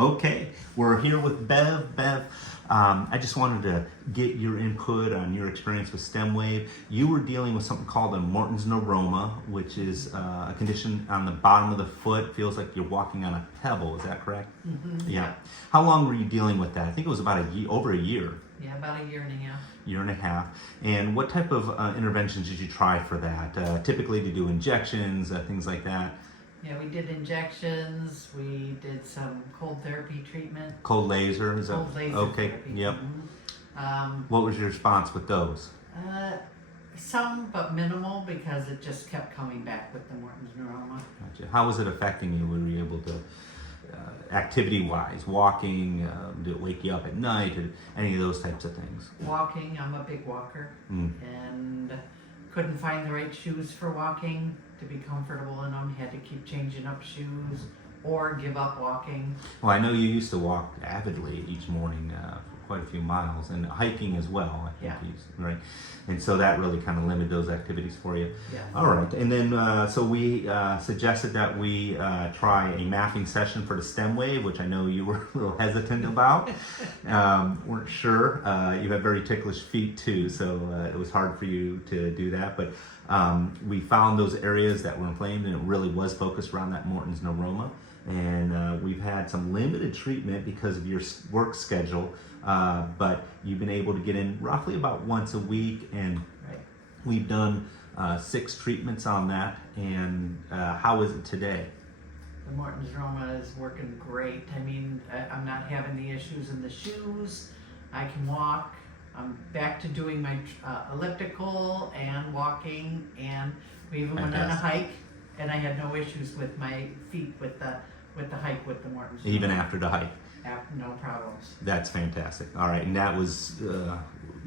Okay, we're here with Bev. Bev, I just wanted to get your input on your experience with StemWave. You were dealing with something called a Morton's Neuroma, which is a condition on the bottom of the foot. Feels like you're walking on a pebble. Is that correct? Mm-hmm. Yeah. How long were you dealing with that? I think it was about over a year. Yeah, about a year and a half. Year and a half. And what type of interventions did you try for that? Typically to do injections, things like that. Yeah, we did injections. We did some cold therapy treatment. Cold laser? Is Cold that laser okay? therapy. Yep. Mm-hmm. What was your response with those? Some, but minimal, because it just kept coming back with the Morton's Neuroma. Gotcha. How was it affecting you? Were you able to, activity-wise, walking, did it wake you up at night, or any of those types of things? Walking, I'm a big walker, and couldn't find the right shoes for walking to be comfortable in them. Had to keep changing up shoes or give up walking. Well, I know you used to walk avidly each morning for quite a few miles, and hiking as well, I think, Yeah. right? And so that really kind of limited those activities for you. Yeah. All right, and then so we suggested that we try a mapping session for the StemWave, which I know you were a little hesitant about. Weren't sure. You have very ticklish feet too, so it was hard for you to do that. But we found those areas that were inflamed, and it really was focused around that Morton's Neuroma. And we've had some limited treatment because of your work schedule, but you've been able to get in roughly about once a week, and we've done 6 treatments on that. And how is it today? The Morton's Neuroma is working great. I mean, I'm not having the issues in the shoes. I can walk. I'm back to doing my elliptical and walking, and we even went on a hike, and I had no issues with my feet with the hike with the Morton's Neuroma. Even after the hike? No problems. That's fantastic. All right, and that was,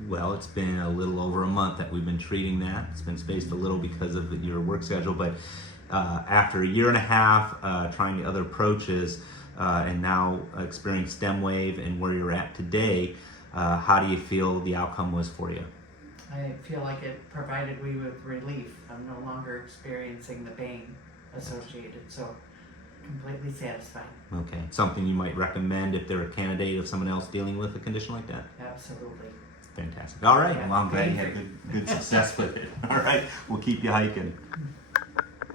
well, it's been a little over a month that we've been treating that. It's been spaced a little because of your work schedule, but after a year and a half trying the other approaches, and now experiencing StemWave and where you're at today, how do you feel the outcome was for you? I feel like it provided me with relief. I'm no longer experiencing the pain associated, so completely satisfied. Okay, something you might recommend if they're a candidate of someone else dealing with a condition like that? Absolutely. Fantastic. All right, Yeah, well, I'm glad you had good success with it. All right, we'll keep you hiking.